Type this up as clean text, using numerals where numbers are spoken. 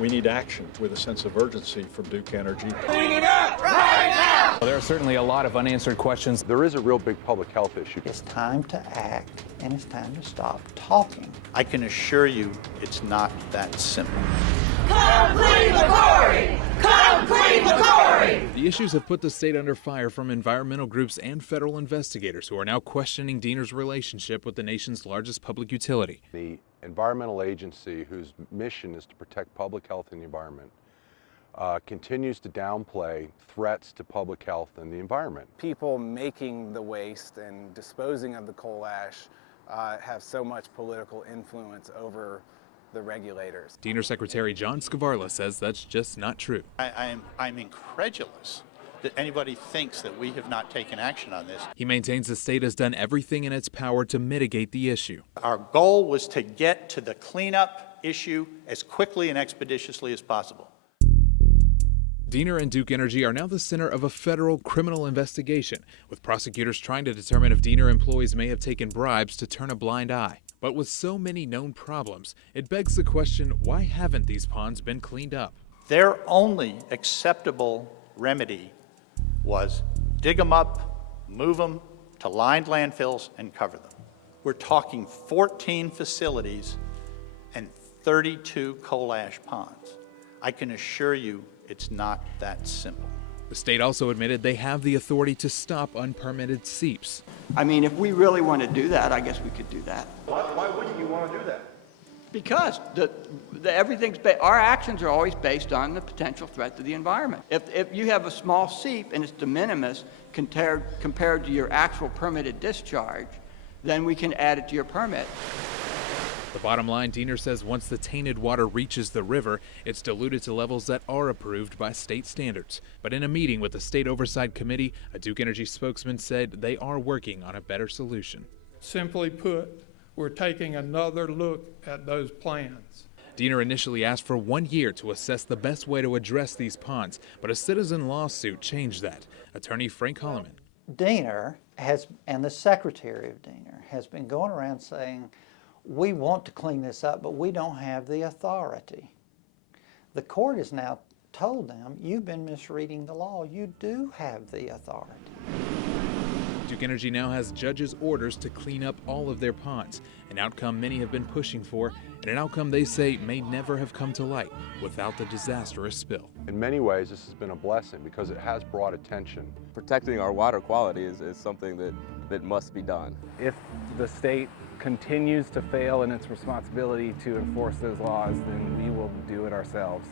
We need action with a sense of urgency from Duke Energy. Clean it up right now! There are certainly a lot of unanswered questions. There is a real big public health issue. It's time to act, and it's time to stop talking. I can assure you it's not that simple. Come clean the quarry! Come clean the quarry! The issues have put the state under fire from environmental groups and federal investigators who are now questioning Diener's relationship with the nation's largest public utility. The environmental agency, whose mission is to protect public health and the environment, continues to downplay threats to public health and the environment. People making the waste and disposing of the coal ash have so much political influence over the regulators. Diener Secretary John Skvarla says that's just not true. I'm incredulous that anybody thinks that we have not taken action on this. He maintains the state has done everything in its power to mitigate the issue. Our goal was to get to the cleanup issue as quickly and expeditiously as possible. Diener and Duke Energy are now the center of a federal criminal investigation, with prosecutors trying to determine if Diener employees may have taken bribes to turn a blind eye. But with so many known problems, it begs the question, why haven't these ponds been cleaned up? Their only acceptable remedy was dig them up, move them to lined landfills, and cover them. We're talking 14 facilities and 32 coal ash ponds. I can assure you it's not that simple. The state also admitted they have the authority to stop unpermitted seeps. I mean, if we really want to do that, I guess we could do that. Why wouldn't you want to do that? Because our actions are always based on the potential threat to the environment. If you have a small seep and it's de minimis compared to your actual permitted discharge, then we can add it to your permit. The bottom line, Diener says once the tainted water reaches the river, it's diluted to levels that are approved by state standards. But in a meeting with the State Oversight Committee, a Duke Energy spokesman said they are working on a better solution. Simply put, we're taking another look at those plans. Diener initially asked for 1 year to assess the best way to address these ponds, but a citizen lawsuit changed that. Attorney Frank Holloman. Diener and the Secretary of Diener has been going around saying, we want to clean this up, but we don't have the authority. The court has now told them, you've been misreading the law. You do have the authority. Duke Energy now has judges' orders to clean up all of their ponds, an outcome many have been pushing for, and an outcome they say may never have come to light without the disastrous spill. In many ways, this has been a blessing because it has brought attention. Protecting our water quality is something that must be done. If the state continues to fail in its responsibility to enforce those laws, then we will do it ourselves.